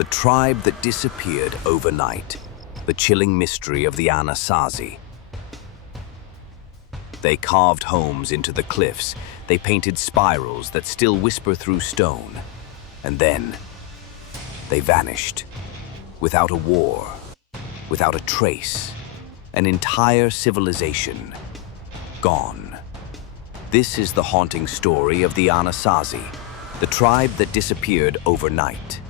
The tribe that disappeared overnight. The chilling mystery of the Anasazi. They carved homes into the cliffs. They painted spirals that still whisper through stone. And then, they vanished. Without a war, without a trace. An entire civilization gone. This is the haunting story of the Anasazi, the tribe that disappeared overnight.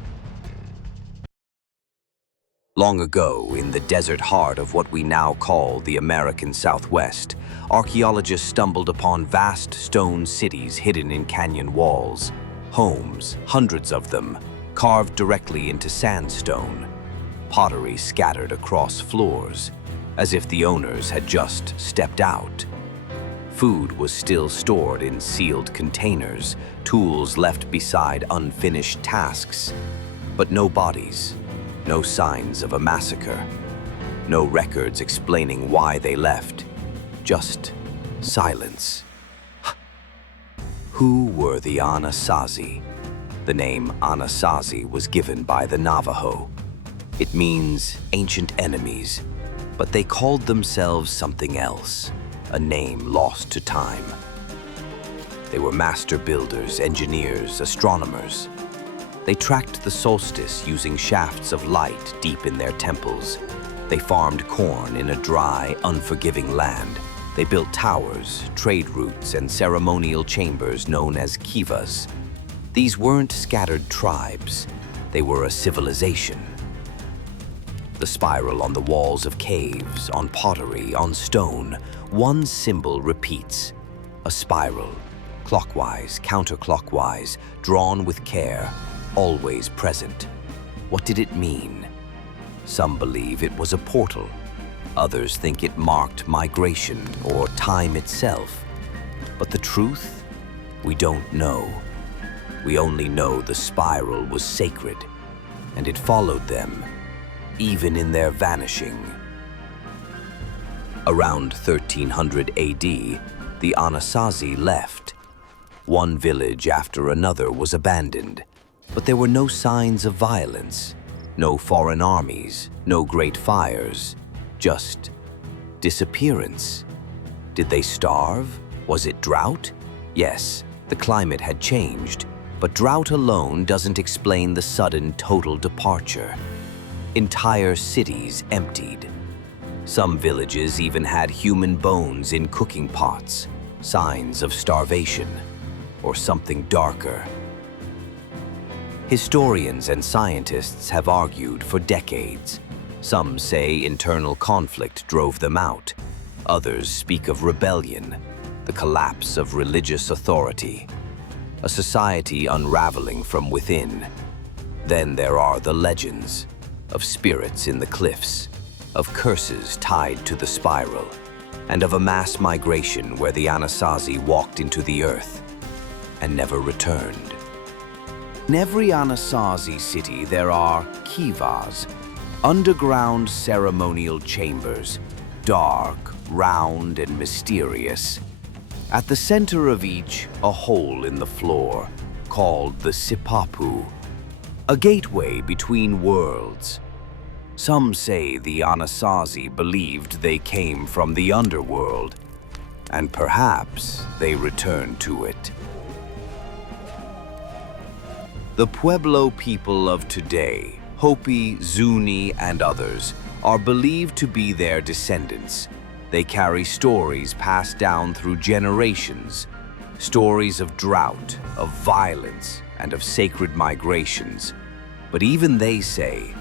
Long ago, in the desert heart of what we now call the American Southwest, archaeologists stumbled upon vast stone cities hidden in canyon walls. Homes, hundreds of them, carved directly into sandstone. Pottery scattered across floors, as if the owners had just stepped out. Food was still stored in sealed containers, tools left beside unfinished tasks. But no bodies, no signs of a massacre, no records explaining why they left, just silence. Who were the Anasazi? The name Anasazi was given by the Navajo. It means ancient enemies, but they called themselves something else, a name lost to time. They were master builders, engineers, astronomers. They tracked the solstice using shafts of light deep in their temples. They farmed corn in a dry, unforgiving land. They built towers, trade routes, and ceremonial chambers known as Kivas. These weren't scattered tribes. They were a civilization. The spiral on the walls of caves, on pottery, on stone, one symbol repeats. A spiral, clockwise, counterclockwise, drawn with care, always present. What did it mean? Some believe it was a portal. Others think it marked migration or time itself. But the truth? We don't know. We only know the spiral was sacred, and it followed them, even in their vanishing. Around 1300 AD, the Anasazi left. One village after another was abandoned, but there were no signs of violence, no foreign armies, no great fires, just disappearance. Did they starve? Was it drought? Yes, the climate had changed, but drought alone doesn't explain the sudden total departure. Entire cities emptied. Some villages even had human bones in cooking pots, signs of starvation, or something darker. Historians and scientists have argued for decades. Some say internal conflict drove them out. Others speak of rebellion, the collapse of religious authority, a society unraveling from within. Then there are the legends of spirits in the cliffs, of curses tied to the spiral, and of a mass migration where the Anasazi walked into the earth and never returned. In every Anasazi city there are Kivas, underground ceremonial chambers, dark, round, and mysterious. At the center of each, a hole in the floor, called the Sipapu, a gateway between worlds. Some say the Anasazi believed they came from the underworld, and perhaps they returned to it. The Pueblo people of today, Hopi, Zuni, and others, are believed to be their descendants. They carry stories passed down through generations, stories of drought, of violence, and of sacred migrations. But even they say,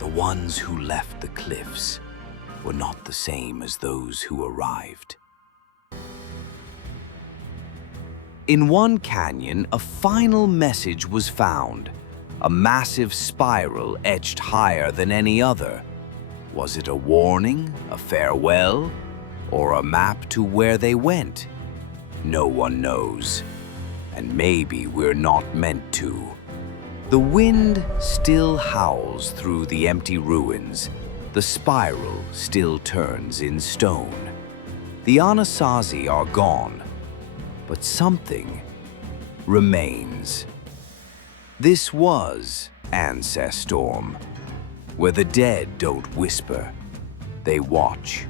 the ones who left the cliffs were not the same as those who arrived. In one canyon, a final message was found, a massive spiral etched higher than any other. Was it a warning, a farewell, or a map to where they went? No one knows, and maybe we're not meant to. The wind still howls through the empty ruins. The spiral still turns in stone. The Anasazi are gone, but something remains. This was Ancestorm, where the dead don't whisper, they watch.